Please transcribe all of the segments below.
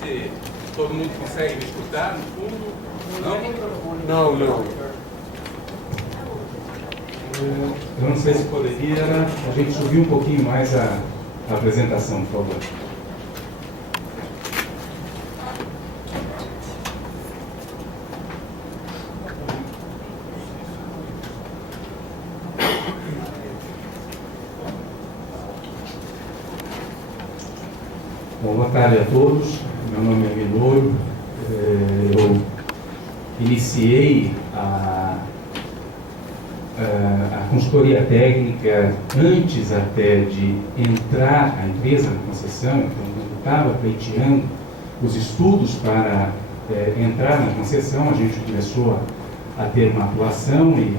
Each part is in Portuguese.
se todo mundo consegue me escutar no fundo. Não? Não. Eu não sei se poderia a gente subir um pouquinho mais a apresentação, por favor. Bom, boa tarde a todos. Meu nome é Minoro. Eu iniciei a consultoria técnica antes até de entrar a empresa na concessão. Então, eu estava pleiteando os estudos para entrar na concessão. A gente começou a ter uma atuação e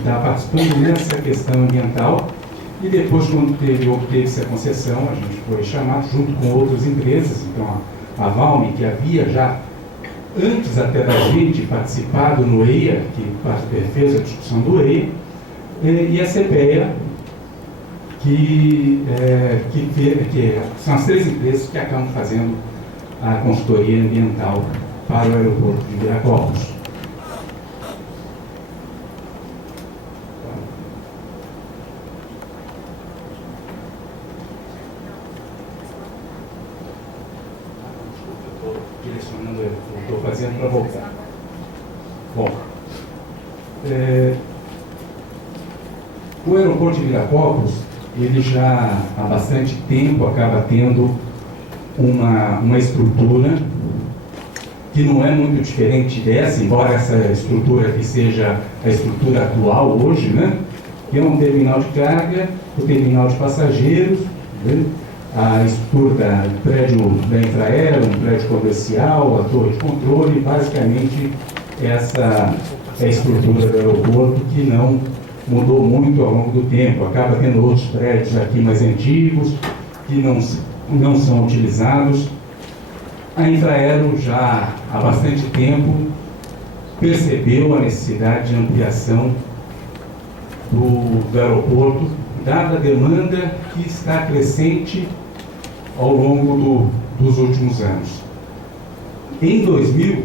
está participando nessa questão ambiental. E depois, quando obteve-se a concessão, a gente foi chamado junto com outras empresas. Então, a Valme, que havia já, antes até da gente, participado no EIA, que fez a discussão do EIA, e a CPEA, que são as três empresas que acabam fazendo a consultoria ambiental para o aeroporto de Viracopos. Direcionando, eu estou fazendo para voltar. Bom, o aeroporto de Viracopos, ele já há bastante tempo acaba tendo uma estrutura que não é muito diferente dessa, embora essa estrutura aqui seja a estrutura atual hoje, né? Que é um terminal de carga, o terminal de passageiros, né? A estrutura do prédio da Infraero, um prédio comercial, a torre de controle, basicamente essa é a estrutura do aeroporto, que não mudou muito ao longo do tempo. Acaba tendo outros prédios aqui mais antigos, que não são utilizados. A Infraero já há bastante tempo percebeu a necessidade de ampliação do aeroporto, dada a demanda que está crescente ao longo dos últimos anos. Em 2000,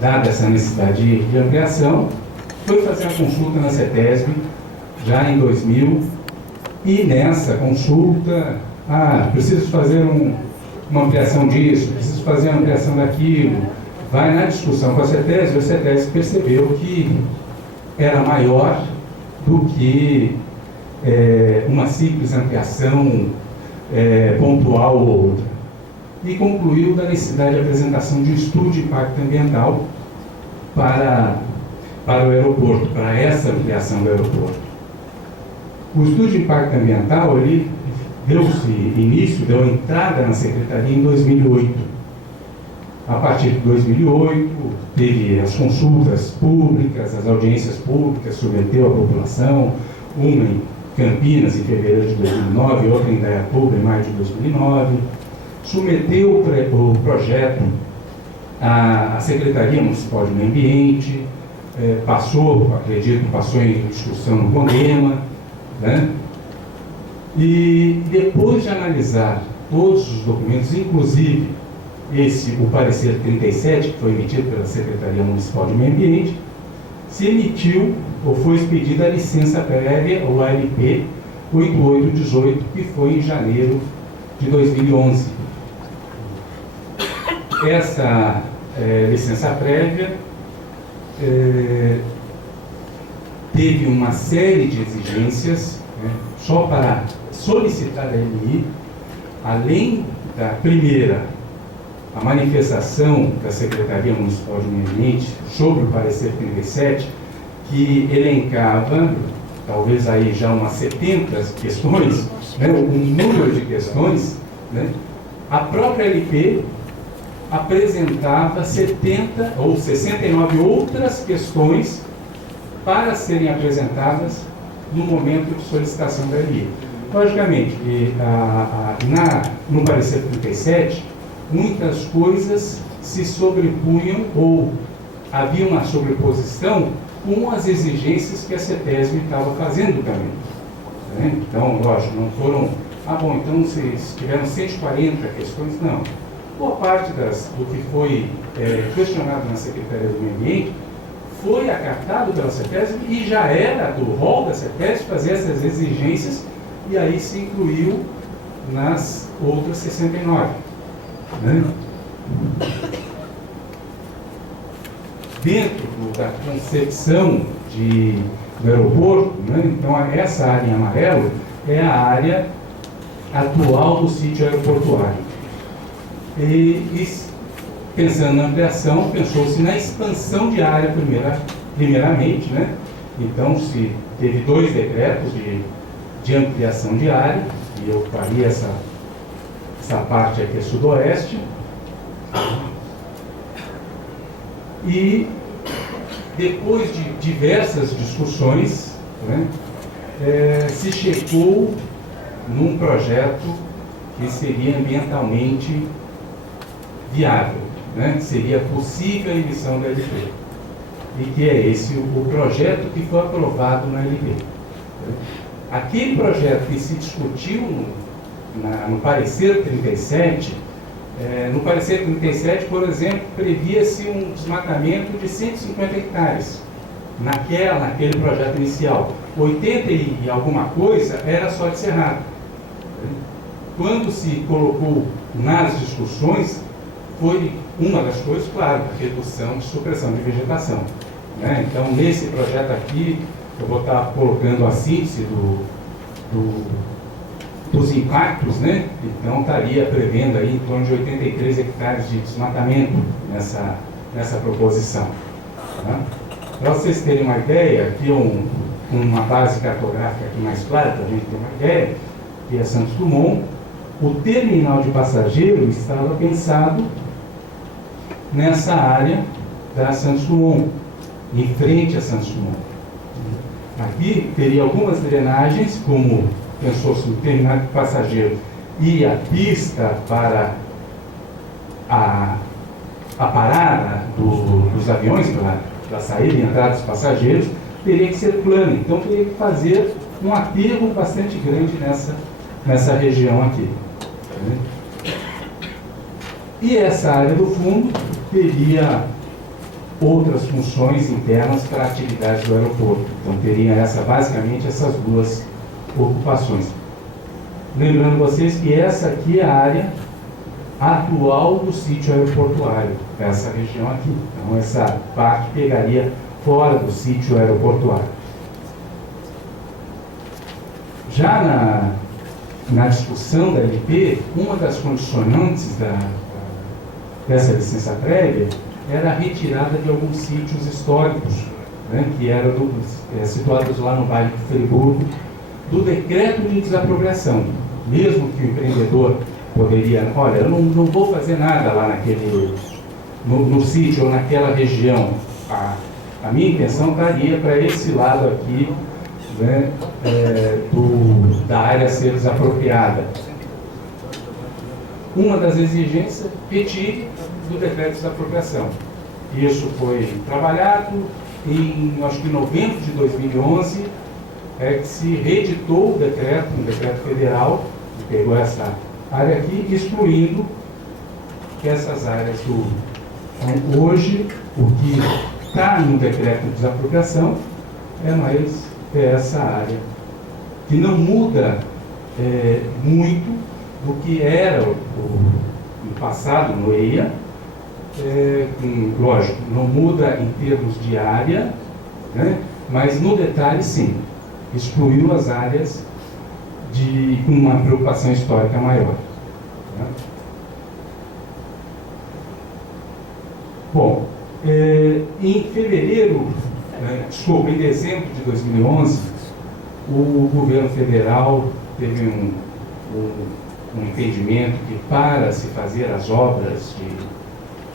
dada essa necessidade de ampliação, foi fazer a consulta na CETESB, já em 2000, e nessa consulta, preciso fazer uma ampliação disso, preciso fazer uma ampliação daquilo. Vai na discussão com a CETESB percebeu que era maior do que uma simples ampliação pontual ou outra. E concluiu da necessidade de apresentação de um estudo de impacto ambiental para o aeroporto, para essa ampliação do aeroporto. O estudo de impacto ambiental, ele deu entrada na Secretaria em 2008. A partir de 2008, teve as consultas públicas, as audiências públicas, submeteu a população, uma em Campinas, em fevereiro de 2009, outra em Indaiatuba, em maio de 2009. Submeteu o projeto à Secretaria Municipal de Meio Ambiente, passou em discussão no CONDEMA, né? E depois de analisar todos os documentos, inclusive o parecer 37, que foi emitido pela Secretaria Municipal de Meio Ambiente, se emitiu ou foi expedida a licença prévia, ou ALP 8818, que foi em janeiro de 2011. Essa licença prévia teve uma série de exigências, né, só para solicitar a LI, além da primeira, a manifestação da Secretaria Municipal de Meio Ambiente sobre o parecer 37, que elencava, talvez aí já umas 70 questões, né, um número de questões, né, a própria LP apresentava 70 ou 69 outras questões para serem apresentadas no momento de solicitação da LI. Logicamente, no parecer 37, muitas coisas se sobrepunham ou havia uma sobreposição com as exigências que a CETESB estava fazendo também, né? Então, lógico, não foram Ah, bom, então vocês tiveram 140 questões? Não. Boa parte do que foi questionado na Secretaria do Meio Ambiente foi acatado pela CETESB e já era do rol da CETESB fazer essas exigências, e aí se incluiu nas outras 69. Né? Dentro da concepção do aeroporto, né? Então essa área em amarelo é a área atual do sítio aeroportuário. E pensando na ampliação, pensou-se na expansão de área primeiramente, né? Então se teve 2 decretos de ampliação de área, e eu faria essa parte aqui é sudoeste, e depois de diversas discussões, né, se chegou num projeto que seria ambientalmente viável, né, que seria possível a emissão da LP, e que é esse o projeto que foi aprovado na LP. Aquele projeto que se discutiu no parecer 37, no parecer 37, por exemplo, previa-se um desmatamento de 150 hectares naquele projeto inicial. 80 e alguma coisa era só de cerrado. Quando se colocou nas discussões, foi uma das coisas, claro, a redução de supressão de vegetação. Né? Então, nesse projeto aqui, eu vou estar colocando a síntese dos impactos, né? Então estaria prevendo aí em torno de 83 hectares de desmatamento nessa proposição. Tá? Para vocês terem uma ideia, aqui uma base cartográfica aqui mais clara, para a gente ter uma ideia, que é Santos Dumont. O terminal de passageiro estava pensado nessa área da Santos Dumont, em frente a Santos Dumont. Aqui teria algumas drenagens, como pensou-se no terminal de passageiro e a pista para a parada dos aviões, para sair e entrar dos passageiros, teria que ser plano. Então teria que fazer um aterro bastante grande nessa região aqui. E essa área do fundo teria outras funções internas para atividades do aeroporto. Então teria basicamente essas 2 ocupações. Lembrando vocês que essa aqui é a área atual do sítio aeroportuário, essa região aqui. Então essa parte pegaria fora do sítio aeroportuário. Já na discussão da LP, uma das condicionantes dessa licença prévia era a retirada de alguns sítios históricos, né, que eram situados lá no Vale do Friburgo, do decreto de desapropriação. Mesmo que o empreendedor poderia, olha, eu não vou fazer nada lá no sítio ou naquela região. A minha intenção estaria para esse lado aqui, né, da área a ser desapropriada. Uma das exigências, retire do decreto de desapropriação. Isso foi trabalhado em, acho que em novembro de 2011, que se reeditou o decreto, um decreto federal, que pegou essa área aqui, excluindo essas áreas do... Então, hoje, o que está no decreto de desapropriação é essa área, que não muda muito do que era no passado, no EIA. Lógico, não muda em termos de área, né? Mas no detalhe sim, excluiu as áreas com uma preocupação histórica maior. Né? Bom, em em dezembro de 2011, o governo federal teve um entendimento que para se fazer as obras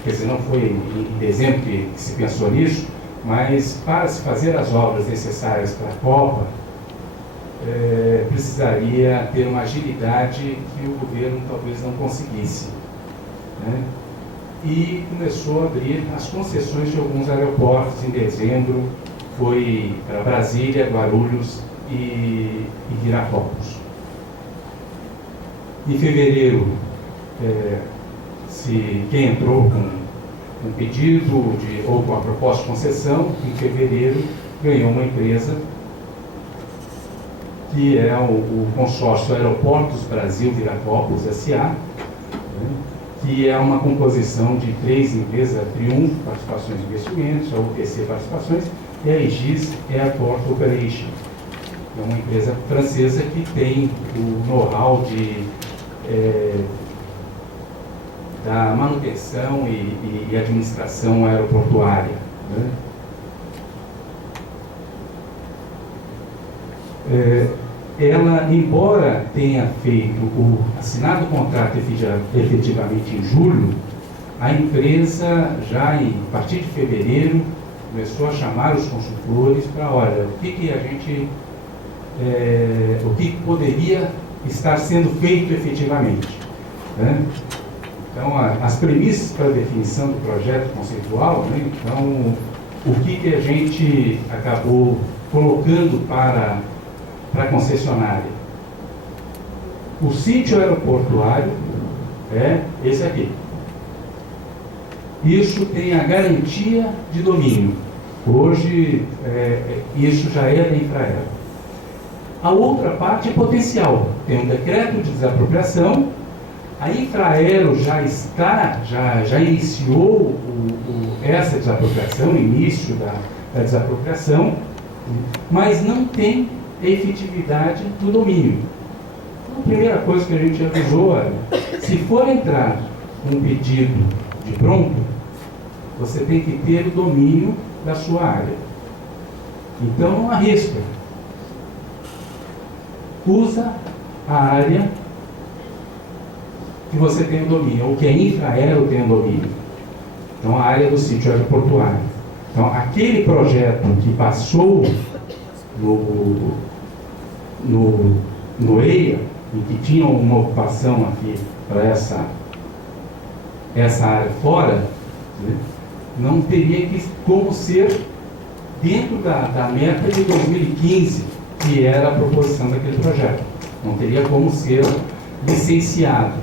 quer dizer, não foi em dezembro que se pensou nisso, mas para se fazer as obras necessárias para a Copa, precisaria ter uma agilidade que o governo talvez não conseguisse. Né? E começou a abrir as concessões de alguns aeroportos em dezembro, foi para Brasília, Guarulhos e Viracopos. Em fevereiro, quem entrou com um pedido ou com a proposta de concessão, em fevereiro ganhou uma empresa que é o consórcio Aeroportos Brasil Viracopos S.A., que é uma composição de 3 empresas, a Triunfo Participações e Investimentos, a UTC Participações e a Aegis Airport Operation. É uma empresa francesa que tem o know-how da manutenção e administração aeroportuária. Ela, embora tenha assinado o contrato efetivamente em julho, a empresa já a partir de fevereiro começou a chamar os consultores para, olha, o que poderia estar sendo feito efetivamente. Então, as premissas para a definição do projeto conceitual, então, o que a gente acabou colocando para a concessionária? O sítio aeroportuário é esse aqui. Isso tem a garantia de domínio. Hoje, isso já é da Infraero. A outra parte é potencial. Tem um decreto de desapropriação. A Infraero já iniciou essa desapropriação, o início da desapropriação, mas não tem efetividade do domínio. Então, a primeira coisa que a gente avisou é, se for entrar um pedido de pronto, você tem que ter o domínio da sua área. Então não arrisca. Usa a área que você tem o domínio, ou que a Infraero tem o domínio. Então a área do sítio aeroportuário. Então aquele projeto que passou no EIA, em que tinha uma ocupação aqui para essa área fora, não teria como ser dentro da meta de 2015, que era a proposição daquele projeto. Não teria como ser licenciado.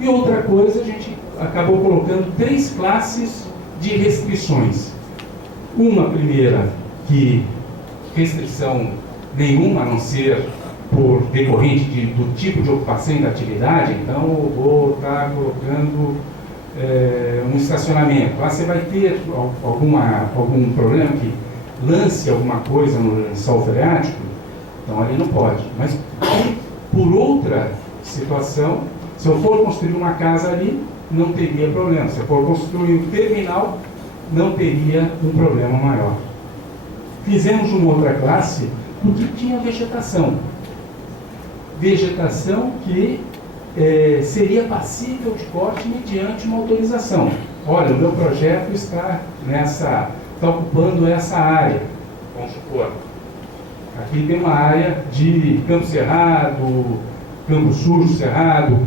E outra coisa, a gente acabou colocando 3 classes de restrições. Uma primeira, que restrição nenhuma, a não ser por decorrente do tipo de ocupação e da atividade. Então, eu vou estar colocando um estacionamento. Lá você vai ter algum problema que lance alguma coisa no lençol freático, então ali não pode. Mas, por outra situação, se eu for construir uma casa ali, não teria problema. Se eu for construir um terminal, não teria um problema maior. Fizemos uma outra classe porque tinha vegetação. Vegetação que seria passível de corte mediante uma autorização. Olha, o meu projeto está ocupando essa área. Vamos supor, aqui tem uma área de Campo Cerrado, Campo Sujo, Cerrado,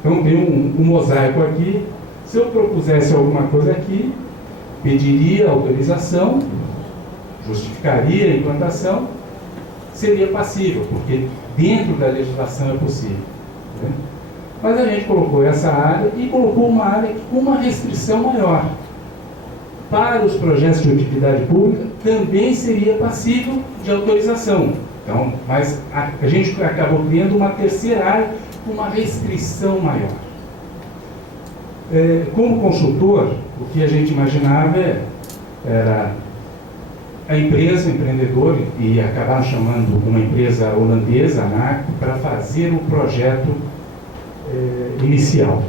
então tem um mosaico aqui. Se eu propusesse alguma coisa aqui, pediria autorização, justificaria a implantação, seria passível, porque dentro da legislação é possível. Mas a gente colocou essa área e colocou uma área com uma restrição maior. Para os projetos de utilidade pública, também seria passível de autorização. Então, mas a gente acabou criando uma terceira área com uma restrição maior. Como consultor, o que a gente imaginava era a empresa, o empreendedor, e acabaram chamando uma empresa holandesa, a ANAC, para fazer o projeto inicial.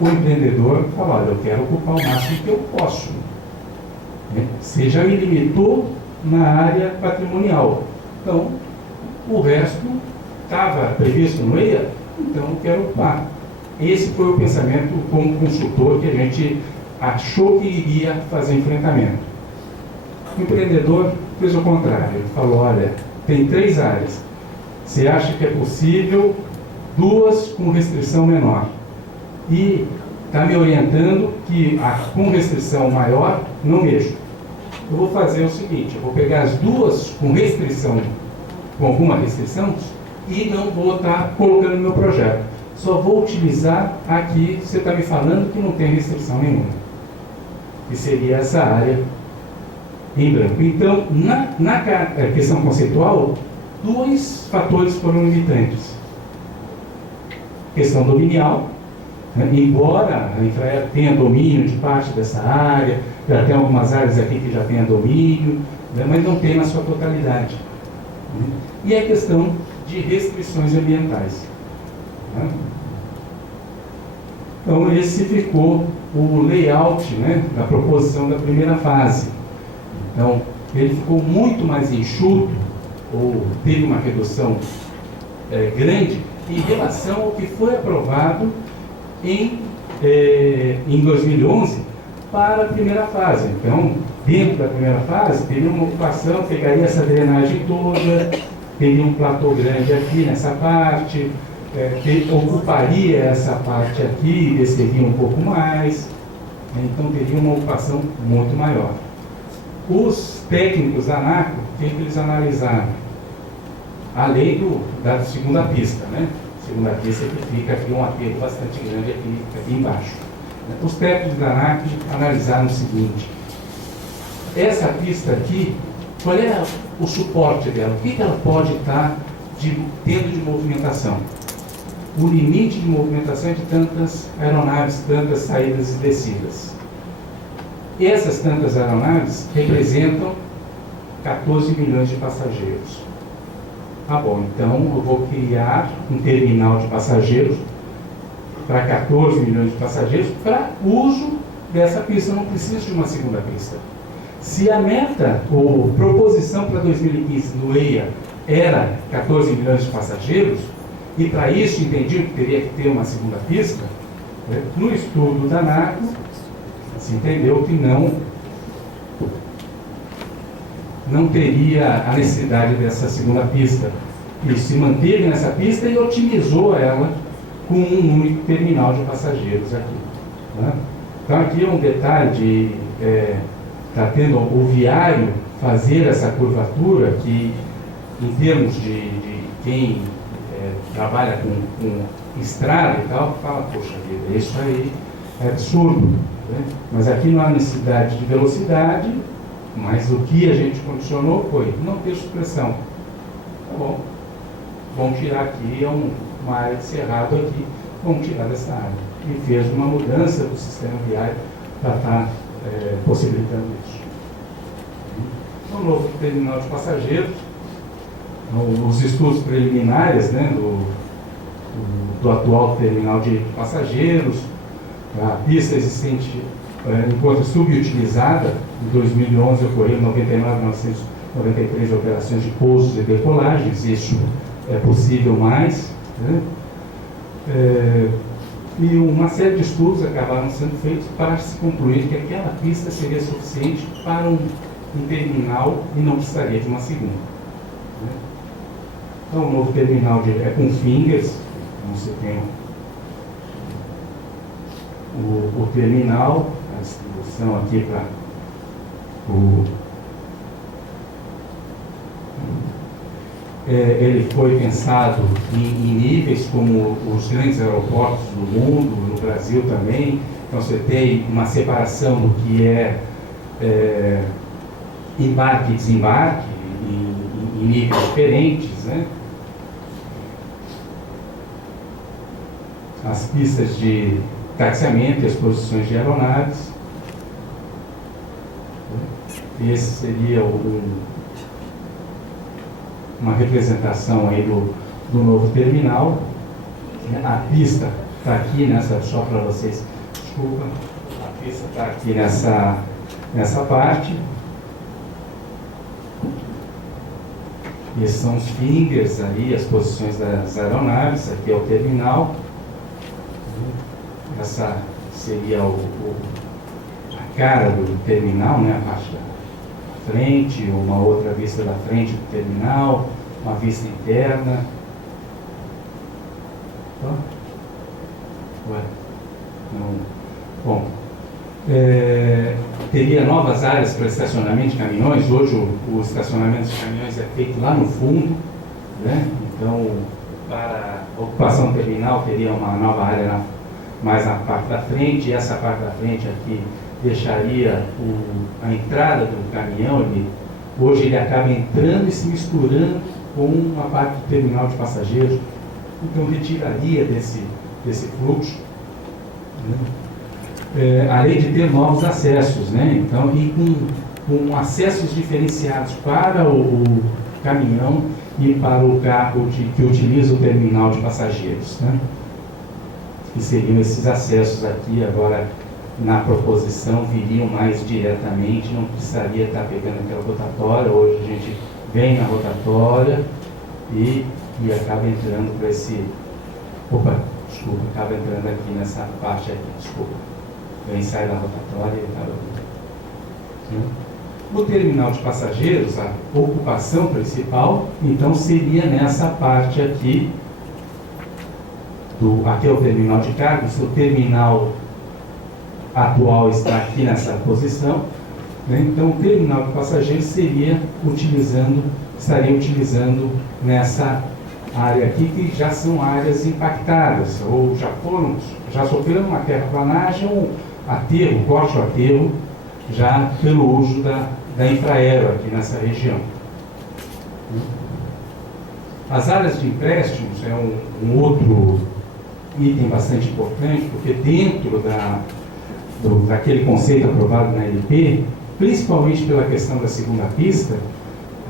O empreendedor falou, olha, eu quero ocupar o máximo que eu posso. Você já me limitou na área patrimonial. Então, o resto estava previsto no EIA, então eu quero ocupar. Esse foi o pensamento como consultor que a gente achou que iria fazer enfrentamento. O empreendedor fez o contrário. Ele falou, olha, tem 3 áreas. Você acha que é possível 2 com restrição menor. E está me orientando que com restrição maior, não mexo. Eu vou fazer o seguinte, eu vou pegar as 2 com restrição, com alguma restrição, e não vou estar colocando no meu projeto. Só vou utilizar aqui, você está me falando que não tem restrição nenhuma, que seria essa área em branco. Então, na questão conceitual, dois fatores foram limitantes. Questão dominial, né? Embora a Infraero tenha domínio de parte dessa área, já tem algumas áreas aqui que já tenha domínio, né? Mas não tem na sua totalidade. Né? E a questão de restrições ambientais. Né? Então, esse ficou o layout, né, da proposição da primeira fase. Então, ele ficou muito mais enxuto, ou teve uma redução grande em relação ao que foi aprovado em 2011 para a primeira fase. Então, dentro da primeira fase, teria uma ocupação, pegaria essa drenagem toda, teria um platô grande aqui nessa parte, ocuparia essa parte aqui, desceria um pouco mais, né? Então teria uma ocupação muito maior. Os técnicos da ANACO, o que eles analisaram? Além da segunda pista, né? Segunda pista que fica aqui um aterro bastante grande aqui embaixo. Os técnicos da ANACO analisaram o seguinte: essa pista aqui, qual é o suporte dela? O que ela pode estar tendo de movimentação? O limite de movimentação de tantas aeronaves, tantas saídas e descidas. Essas tantas aeronaves representam 14 milhões de passageiros. Ah, bom, então eu vou criar um terminal de passageiros para 14 milhões de passageiros para uso dessa pista. Eu não preciso de uma segunda pista. Se a meta ou proposição para 2015 no EIA era 14 milhões de passageiros, e para isso entendiam que teria que ter uma segunda pista, né? No estudo da ANACO se entendeu que não teria a necessidade dessa segunda pista. E se manteve nessa pista e otimizou ela com um único terminal de passageiros aqui. Né? Então aqui é um detalhe de está tendo o viário fazer essa curvatura que, em termos de quem trabalha com estrada e tal, fala, poxa vida, isso aí é absurdo. Né? Mas aqui não há necessidade de velocidade, mas o que a gente condicionou foi não ter supressão. Tá bom, vamos tirar aqui, uma área de cerrado aqui, vamos tirar dessa área. E fez uma mudança do sistema viário para estar possibilitando isso. Um novo terminal de passageiros, os estudos preliminares, né, do atual terminal de passageiros, a pista existente enquanto subutilizada, em 2011 ocorreram 99.993 operações de pousos e decolagens, isso é possível mais, né? E uma série de estudos acabaram sendo feitos para se concluir que aquela pista seria suficiente para um terminal e não precisaria de uma segunda. Né? Então, o novo terminal com fingers, então você tem o terminal, a distribuição aqui para ele foi pensado em níveis como os grandes aeroportos do mundo, no Brasil também. Então você tem uma separação do que embarque e desembarque em níveis diferentes, né? As pistas de taxiamento e as posições de aeronaves. Esse seria uma representação aí do novo terminal. A pista está aqui só para vocês, desculpa, a pista está aqui nessa parte. Esses são os fingers aí, as posições das aeronaves. Aqui é o terminal. Essa seria a cara do terminal, né, a parte da frente, uma outra vista da frente do terminal, uma vista interna. Não. Bom, teria novas áreas para estacionamento de caminhões. Hoje o estacionamento de caminhões é feito lá no fundo, né? Então ocupação terminal teria uma nova área mais na parte da frente, e essa parte da frente aqui deixaria a entrada do caminhão. Hoje ele acaba entrando e se misturando com a parte do terminal de passageiros, então retiraria desse fluxo, né? Além de ter novos acessos, né? Então, e com acessos diferenciados para o caminhão e para o carro que utiliza o terminal de passageiros, né? Que seriam esses acessos aqui. Agora, na proposição, viriam mais diretamente, não precisaria estar pegando aquela rotatória. Hoje a gente vem na rotatória e acaba entrando para esse... acaba entrando aqui nessa parte aqui, Vem, sai da rotatória e acaba... No terminal de passageiros, a ocupação principal, então, seria nessa parte aqui, aqui é o terminal de cargas, o terminal atual está aqui nessa posição, né? Então o terminal de passageiros estaria utilizando nessa área aqui, que já são áreas impactadas, ou já sofreram uma terraplanagem, ou aterro, corte ou aterro, já pelo uso da infraero aqui nessa região. As áreas de empréstimos é um outro item bastante importante, porque dentro daquele conceito aprovado na LP, principalmente pela questão da segunda pista,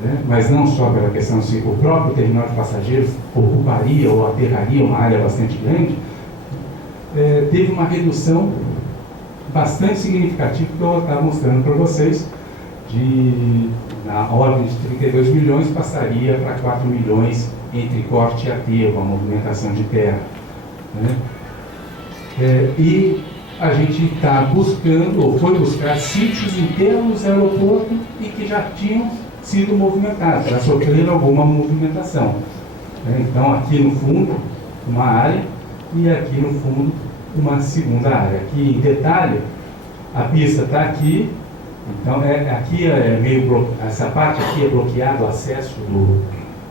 né, mas não só pela questão o próprio terminal de passageiros ocuparia ou aterraria uma área bastante grande, teve uma redução bastante significativa, que eu estava mostrando para vocês, na ordem de 32 milhões, passaria para 4 milhões entre corte e aterro, a movimentação de terra, né? E a gente está buscando, ou foi buscar, sítios internos ao aeroporto e que já tinham sido movimentados, já sofreram alguma movimentação, né? Então, aqui no fundo, uma área, e aqui no fundo, uma segunda área. Aqui, em detalhe, a pista está aqui, então aqui é meio essa parte aqui é bloqueado o acesso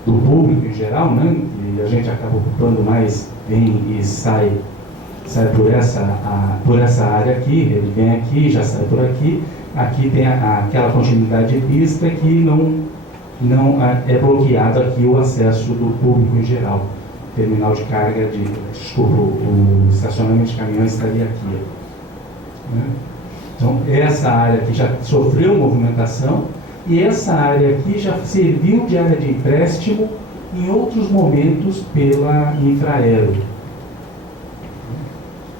do público em geral, né? E a gente acaba ocupando mais, vem e sai por essa área aqui, ele vem aqui, já sai por aqui. Aqui tem aquela continuidade de pista que não é bloqueado aqui o acesso do público em geral. O terminal de carga, o estacionamento de caminhões estaria aqui, né? Então, essa área aqui já sofreu movimentação, e essa área aqui já serviu de área de empréstimo em outros momentos pela Infraero.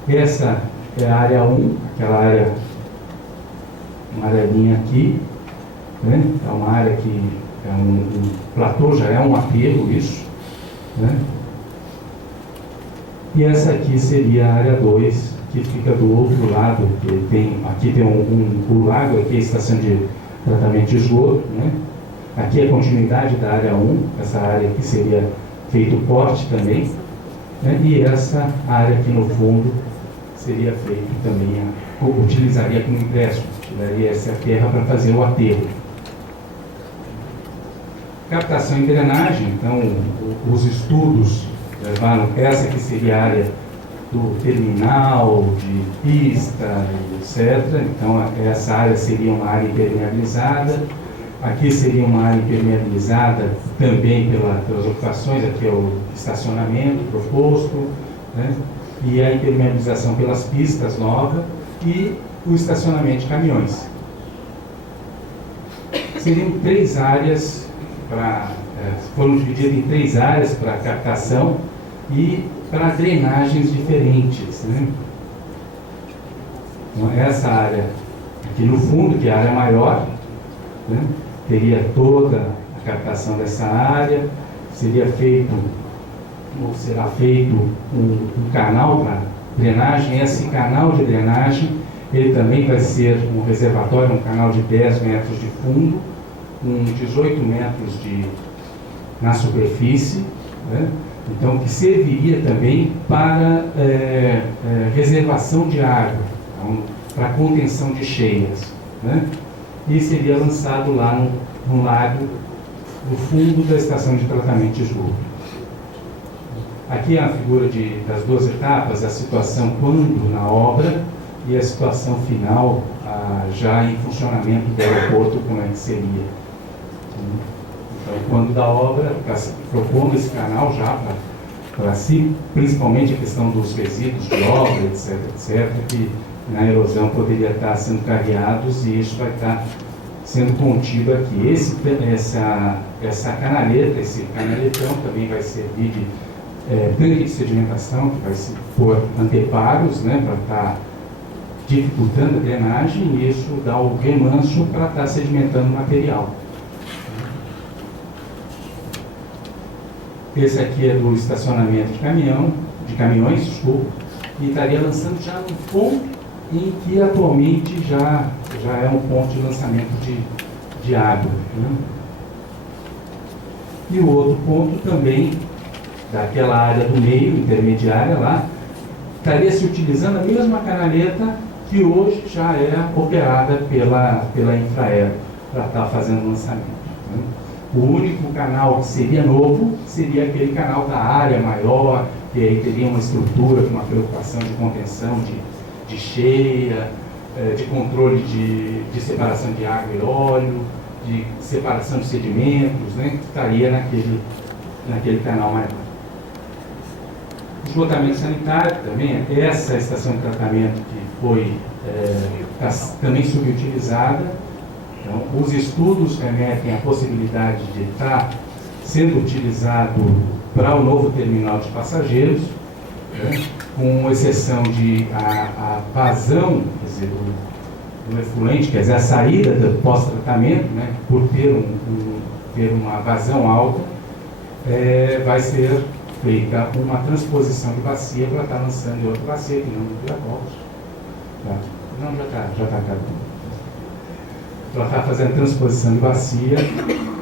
Essa é a área 1, aquela área amarelinha aqui, né? É uma área que é um platô, já é um aterro isso, né? E essa aqui seria a área 2, que fica do outro lado, que aqui tem o lago, aqui é a estação de tratamento de esgoto, né? Aqui é a continuidade da área 1, essa área aqui seria feito corte também, né? E essa área aqui no fundo seria feito também, utilizaria como empréstimo, tiraria essa terra para fazer o aterro. Captação e drenagem, então os estudos levaram, essa que seria a área do terminal, de pista, etc. Então essa área seria uma área impermeabilizada. Aqui seria uma área impermeabilizada também pelas ocupações, aqui é o estacionamento proposto, né? E a impermeabilização pelas pistas novas e o estacionamento de caminhões. Seriam 3 áreas foram divididas em 3 áreas para captação e para drenagens diferentes, né? Então, essa área aqui no fundo, que é a área maior, né, teria toda a captação dessa área, será feito um canal para drenagem. Esse canal de drenagem, ele também vai ser um reservatório, um canal de 10 metros de fundo, com 18 metros na superfície, né? Então, que serviria também para reservação de água, então, para contenção de cheias, né? E seria lançado lá no lago, no fundo da estação de tratamento de esgoto. Aqui é a figura das duas etapas, a situação quando na obra e a situação final, já em funcionamento do aeroporto, como é que seria. Então, quando da obra, propondo esse canal já para si, principalmente a questão dos resíduos de obra, etc., que na erosão poderia estar sendo carreados, e isso vai estar sendo contido aqui. Essa canaleta, esse canaletão também vai servir de tanque de sedimentação, que vai se pôr anteparos, né, para estar dificultando a drenagem, e isso dá o remanso para estar sedimentando o material. Esse aqui é do estacionamento de caminhões, desculpa, e estaria lançando já no ponto em que atualmente já é um ponto de lançamento de água, né? E o outro ponto também, daquela área do meio, intermediária lá, estaria se utilizando a mesma canaleta que hoje já é operada pela Infraero, para estar fazendo lançamento, né? O único canal que seria novo seria aquele canal da área maior, que aí teria uma estrutura com uma preocupação de contenção de cheia, de controle de separação de água e óleo, de separação de sedimentos, né, que estaria naquele canal maior. Esgotamento sanitário também, essa estação de tratamento que foi também subutilizada. Então, os estudos remetem à possibilidade de estar sendo utilizado para o novo terminal de passageiros, né, com exceção de a vazão, quer dizer, do efluente, quer dizer, a saída do pós-tratamento, né, por ter uma vazão alta, vai ser feita uma transposição de bacia para estar lançando em outra bacia, que não no Viracopos. Tá? Não, já está acabando. Ela está fazendo transposição de bacia,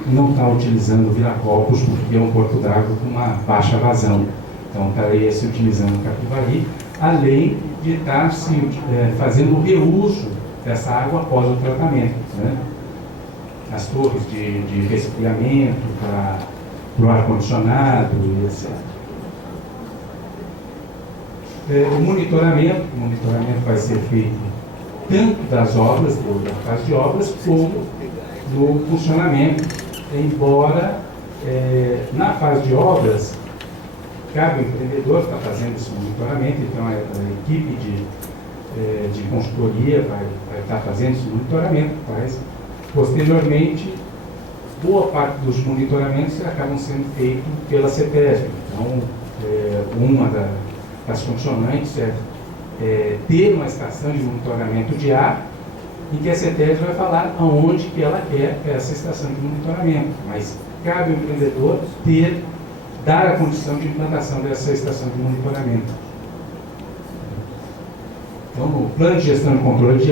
não está utilizando o Viracopos, porque é um corpo d'água com uma baixa vazão. Então, estaria se utilizando o Capivari, além de estar fazendo o reuso dessa água após o tratamento, né? As torres de resfriamento para o ar-condicionado e etc. O monitoramento vai ser feito tanto das obras, da fase de obras, como do funcionamento, embora na fase de obras cabe o empreendedor estar fazendo esse monitoramento, então a equipe de consultoria vai estar fazendo esse monitoramento, mas posteriormente boa parte dos monitoramentos acabam sendo feitos pela CETESB. Então, uma das funcionantes ter uma estação de monitoramento de ar, em que a CETESB vai falar aonde que ela quer essa estação de monitoramento, mas cabe ao empreendedor dar a condição de implantação dessa estação de monitoramento. Então, no plano de gestão e controle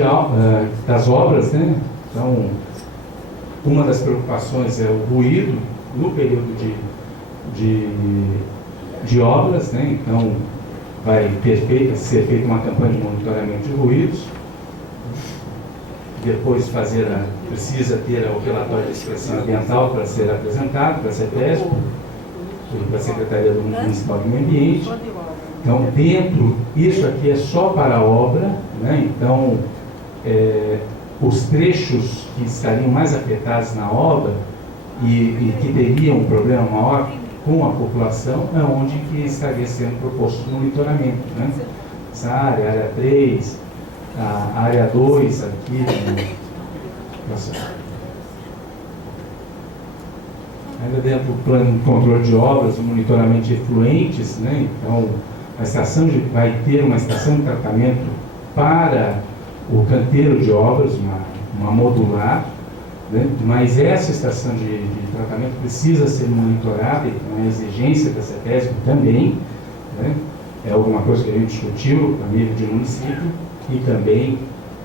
das obras, né? Então, uma das preocupações é o ruído no período de obras, né? Então, vai ser feita uma campanha de monitoramento de ruídos. Depois precisa ter o relatório de inspeção ambiental para ser apresentado para a CETESB, para a Secretaria Municipal do Meio Ambiente. Então, isso aqui é só para a obra, né? Então, os trechos que estariam mais afetados na obra e que teriam um problema maior com a população é onde que estaria sendo proposto o monitoramento, né? Essa área 3, a área 2 aqui, ainda dentro do plano de controle de obras, o monitoramento de efluentes, né? Então, a estação vai ter uma estação de tratamento para o canteiro de obras, uma modular, né? Mas essa estação de tratamento precisa ser monitorada, e com a exigência da CETESB também, né? É alguma coisa que a gente discutiu a nível de município e também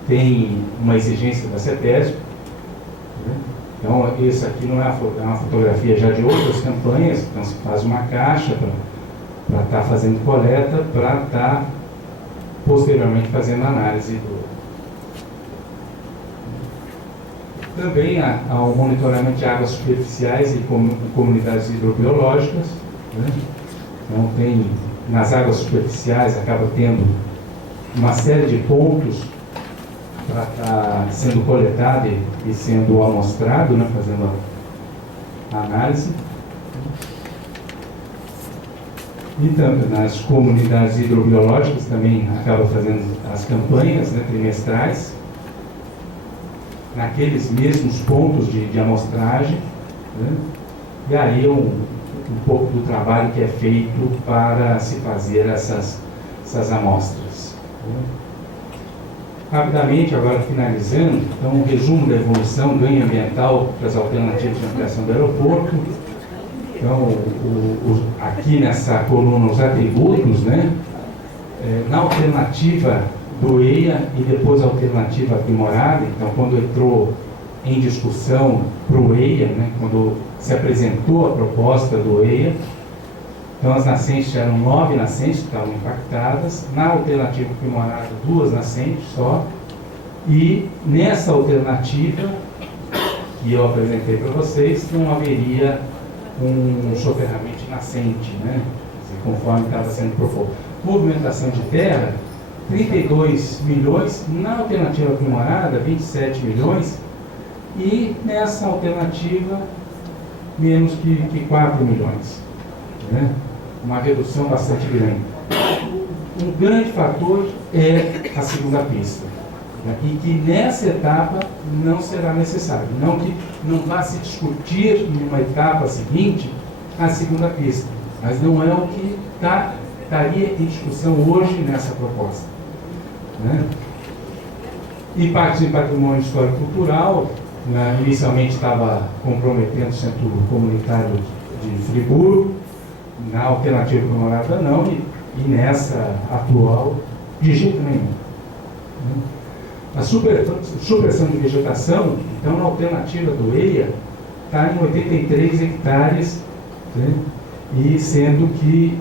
tem uma exigência da CETESB, né? Então, isso aqui não é uma fotografia já de outras campanhas, então se faz uma caixa para estar fazendo coleta, para estar posteriormente fazendo análise Também há o monitoramento de águas superficiais e comunidades hidrobiológicas, né? Então tem, nas águas superficiais acaba tendo uma série de pontos para estar sendo coletado e sendo amostrado, né, fazendo a análise. E também nas comunidades hidrobiológicas também acaba fazendo as campanhas, né, trimestrais, naqueles mesmos pontos de amostragem, né? E aí um pouco do trabalho que é feito para se fazer essas amostras, né? Rapidamente, agora finalizando, então um resumo da evolução, ganho ambiental para as alternativas de ampliação do aeroporto. Então, aqui nessa coluna, os atributos, né? Na alternativa do EIA e depois a alternativa aprimorada, então quando entrou em discussão para o EIA, né? Quando se apresentou a proposta do EIA, então as nascentes eram 9 nascentes que estavam impactadas, na alternativa aprimorada 2 nascentes só, e nessa alternativa que eu apresentei para vocês, não haveria um soterramento nascente, né? Conforme estava sendo proposto. Movimentação de terra, 32 milhões, na alternativa aprimorada, 27 milhões, e nessa alternativa, menos que 4 milhões. Né? Uma redução bastante grande. Um grande fator é a segunda pista, né? E que nessa etapa não será necessário. Não que não vá se discutir em uma etapa seguinte a segunda pista, mas não é o que estaria em discussão hoje nessa proposta. Né? Impactos em patrimônio histórico-cultural, né? Inicialmente estava comprometendo o Centro Comunitário de Friburgo, na alternativa aprimorada não, e nessa atual, de jeito nenhum. A supressão de vegetação, então na alternativa do EIA, está em 83 hectares, né? E sendo que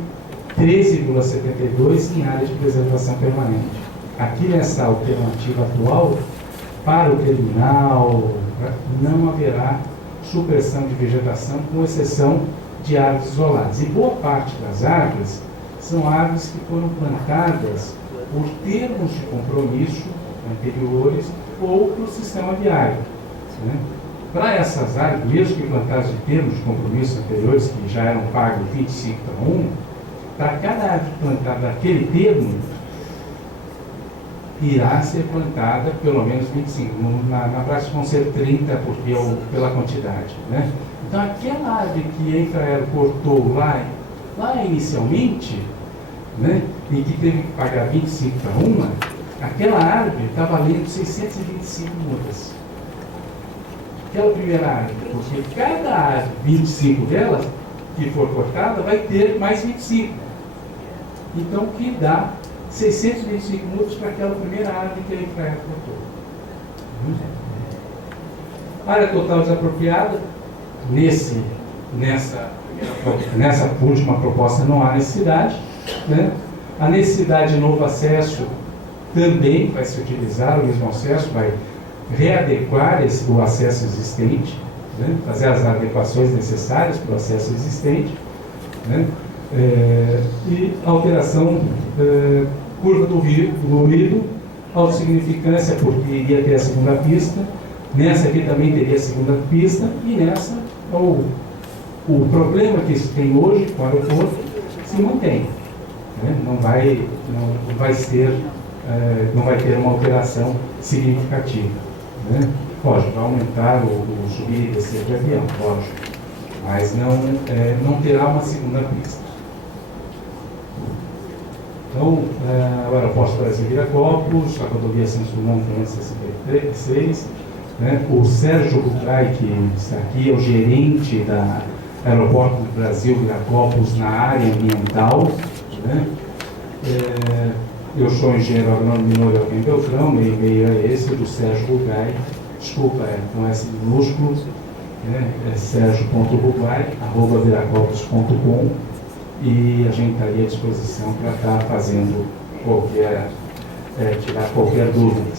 13,72 em área de preservação permanente. Aqui nessa alternativa atual, para o terminal, não haverá supressão de vegetação, com exceção de árvores isoladas. E boa parte das árvores são árvores que foram plantadas por termos de compromisso anteriores ou para o sistema viário. Né? Para essas árvores, mesmo que plantadas de termos de compromisso anteriores, que já eram pagos 25:1, para cada árvore plantada naquele termo, irá ser plantada pelo menos 25. Na prática vão ser 30 pela quantidade. Né? Então aquela árvore que a Infraero cortou lá inicialmente, né, e que teve que pagar 25:1, aquela árvore está valendo 625 multas. Aquela primeira árvore, porque cada árvore, 25 delas, que for cortada, vai ter mais 25. Então, que dá 625 multas para aquela primeira árvore que a Infraero cortou. Área total desapropriada, nessa última proposta não há necessidade. Né? A necessidade de novo acesso também vai se utilizar o mesmo acesso, vai readequar o acesso existente, né? Fazer as adequações necessárias para o acesso existente, né? E alteração curva do ruído, autossignificância, porque iria ter a segunda pista, nessa aqui também teria a segunda pista, e nessa o problema que isso tem hoje com o aeroporto se mantém. Né? Não vai ter uma alteração significativa. Né? Lógico, vai aumentar o subir e descer de avião, lógico, mas não terá uma segunda pista. Então, o aeroporto Brasil Viracopos, a rodovia Santos Dumont 566, né? O Sérgio Bucay, que está aqui, é o gerente da Aeroporto do Brasil Viracopos na área ambiental. Né? Eu sou o engenheiro agrônomo Minor Alguém Beltrão, meu e-mail é esse, do Sérgio Bucay, desculpa, com S minúsculo, né? É sergio.bucay@viracopos.com, e a gente estaria à disposição para estar fazendo tirar qualquer dúvida.